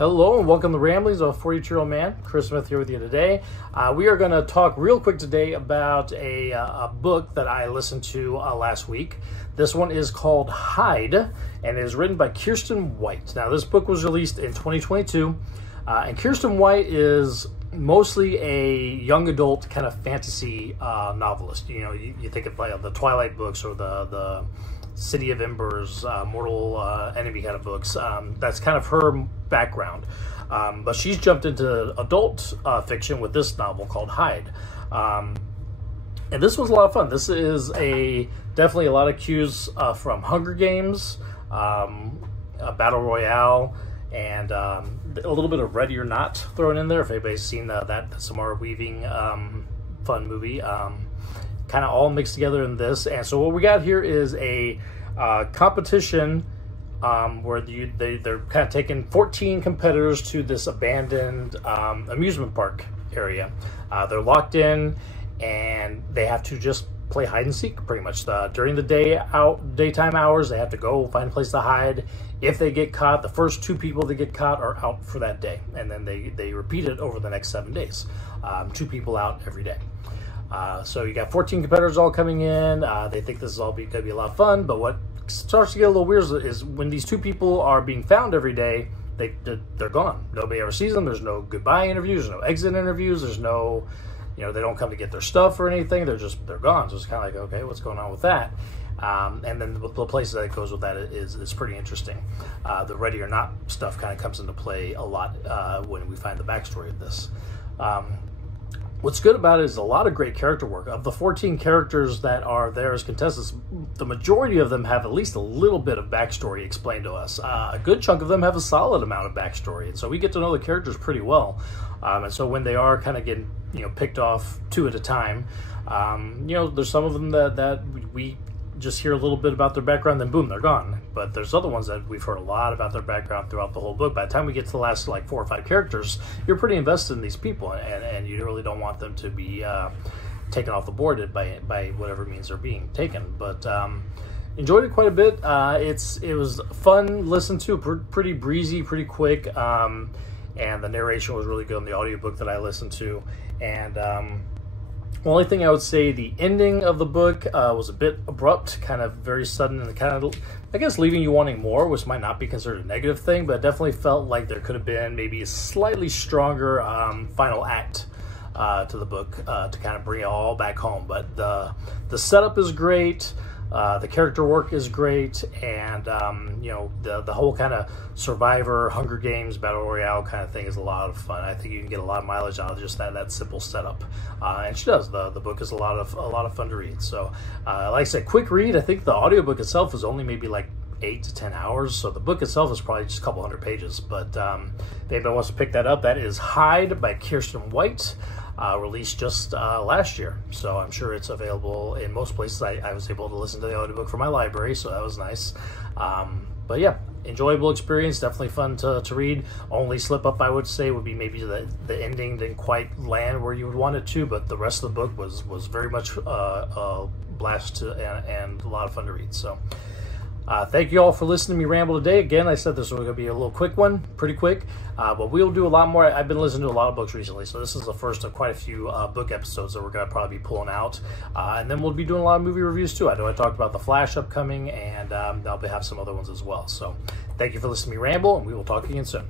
Hello and welcome to Ramblings of a 42-Year-Old Man. Chris Smith here with you today. We are going to talk real quick today about a book that I listened to last week. This one is called Hide, and it is written by Kiersten White. Now, this book was released in 2022, and Kiersten White is mostly a young adult kind of fantasy novelist. You know, you think of like the Twilight books or the City of Embers, Mortal Enemy kind of books. That's kind of her background. But she's jumped into adult fiction with this novel called Hide. And this was a lot of fun. This is definitely a lot of cues from Hunger Games, a Battle Royale, and a little bit of Ready or Not thrown in there. If anybody's seen that Samara Weaving fun movie. Kind of all mixed together in this. And so what we got here is a competition where they're kind of taking 14 competitors to this abandoned amusement park area. They're locked in and they have to just play hide and seek pretty much. During the daytime hours, they have to go find a place to hide. If they get caught, the first 2 people that get caught are out for that day. And then they repeat it over the next 7 days. 2 people out every day. So you got 14 competitors all coming in. They think this is all going to be a lot of fun, but what starts to get a little weird is when these 2 people are being found every day, they're gone. Nobody ever sees them. There's no goodbye interviews, there's no exit interviews, there's no, they don't come to get their stuff or anything. They're gone. So it's kind of like, okay, what's going on with that? And then the places that it goes with that is pretty interesting. The Ready or Not stuff kind of comes into play a lot when we find the backstory of this. What's good about it is a lot of great character work. Of the 14 characters that are there as contestants, the majority of them have at least a little bit of backstory explained to us. A good chunk of them have a solid amount of backstory, and so we get to know the characters pretty well. And so when they are kind of getting picked off 2 at a time, there's some of them that we just hear a little bit about their background, then boom, they're gone. But there's other ones that we've heard a lot about their background throughout the whole book. By the time we get to the last like 4 or 5 characters, you're pretty invested in these people, and you really don't want them to be taken off the board by whatever means they're being taken. But enjoyed it quite a bit. It was fun, listened to, pretty breezy, pretty quick, and the narration was really good on the audiobook that I listened to. And the only thing I would say, the ending of the book was a bit abrupt, kind of very sudden, and kind of, I guess, leaving you wanting more, which might not be considered a negative thing, but it definitely felt like there could have been maybe a slightly stronger final act to the book to kind of bring it all back home. But the setup is great. The character work is great, and the whole kind of Survivor, Hunger Games, Battle Royale kind of thing is a lot of fun. I think you can get a lot of mileage out of just that simple setup, and she does. The book is a lot of fun to read. So, like I said, quick read. I think the audiobook itself is only maybe like 8 to 10 hours, so the book itself is probably just a couple hundred pages. But if anybody wants to pick that up, that is Hide by Kiersten White. Released just last year, so I'm sure it's available in most places. I was able to listen to the audiobook from my library, so that was nice. But yeah, enjoyable experience, definitely fun to read. Only slip up I would say would be maybe the ending didn't quite land where you would want it to, but the rest of the book was very much a blast and a lot of fun to read. So thank you all for listening to me ramble today. Again, I said this was going to be a little quick one, pretty quick, but we'll do a lot more. I've been listening to a lot of books recently, so this is the first of quite a few book episodes that we're going to probably be pulling out. And then we'll be doing a lot of movie reviews too. I know I talked about The Flash upcoming, and I'll have some other ones as well. So thank you for listening to me ramble, and we will talk again soon.